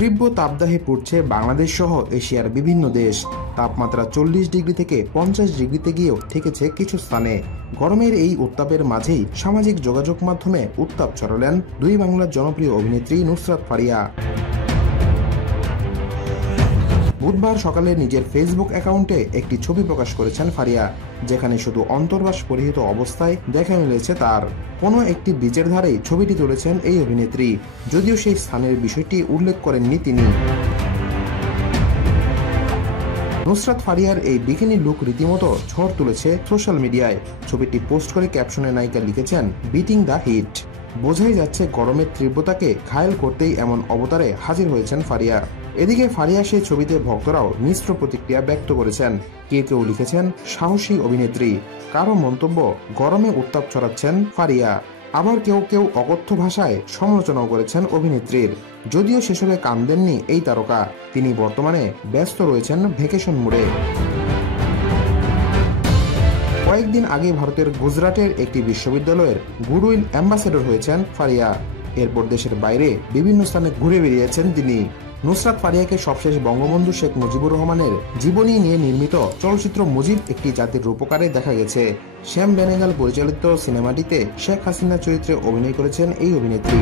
তীব্র তাপদাহে পড়ছে বাংলাদেশ সহ এশিয়ার বিভিন্ন দেশ। তাপমাত্রা 40 ডিগ্রি থেকে 50 ডিগ্রিতে গিয়েও ঠেকেছে কিছু স্থানে। গরমের এই উত্তাপের মাঝেই সামাজিক যোগাযোগ মাধ্যমে উত্তাপ ছড়ালেন দুই বাংলার জনপ্রিয় অভিনেত্রী নুসরাত ফারিয়া। বুধবার সকালে নিজের ফেসবুক অ্যাকাউন্টে একটি ছবি প্রকাশ করেছেন ফারিয়া, যেখানে শুধু অন্তর্বাস পরিহিত অবস্থায় দেখা মিলেছে তার। কোনো একটি বিচের ধারেই ছবিটি তুলেছেন এই অভিনেত্রী, যদিও সেই স্থানের বিষয়টি উল্লেখ করেননি তিনি। নুসরাত ফারিয়ার এই বিকিনি লুক রীতিমতো ঝড় তুলেছে সোশ্যাল মিডিয়ায়। ছবিটি পোস্ট করে ক্যাপশনে নায়িকা লিখেছেন, বিটিং দ্য হিট। বোঝাই যাচ্ছে গরমের তীব্রতাকে ঘায়েল করতেই এমন অবতারে হাজির হয়েছেন ফারিয়া। এদিকে ফারিয়া সেই ছবিতে ভক্তরাও মিশ্র প্রতিক্রিয়া ব্যক্ত করেছেন। কেউ কেউ লিখেছেন, সাহসী অভিনেত্রী। কারো মন্তব্য, গরমে উত্তাপ ছড়াচ্ছেন ফারিয়া। আবার কেউ কেউ অকথ্য ভাষায় সমালোচনাও করেছেন অভিনেত্রীর। যদিও সেসবে কান দেননি এই তারকা, তিনি বর্তমানে ব্যস্ত রয়েছেন ভ্যাকেশন মোডে। কয়েকদিন আগে ভারতের গুজরাটের একটি বিশ্ববিদ্যালয়ের গুডউইল অ্যাম্বাসেডর হয়েছেন ফারিয়া। এরপর দেশের বাইরে বিভিন্ন স্থানে ঘুরে বেরিয়েছেন তিনি। নুসরাত ফারিয়াকে সবশেষ বঙ্গবন্ধু শেখ মুজিবুর রহমানের জীবনী নিয়ে নির্মিত চলচ্চিত্র মুজিব একটি জাতির রূপকারে দেখা গেছে। শ্যাম বেনেগাল পরিচালিত সিনেমাটিতে শেখ হাসিনা চরিত্রে অভিনয় করেছেন এই অভিনেত্রী।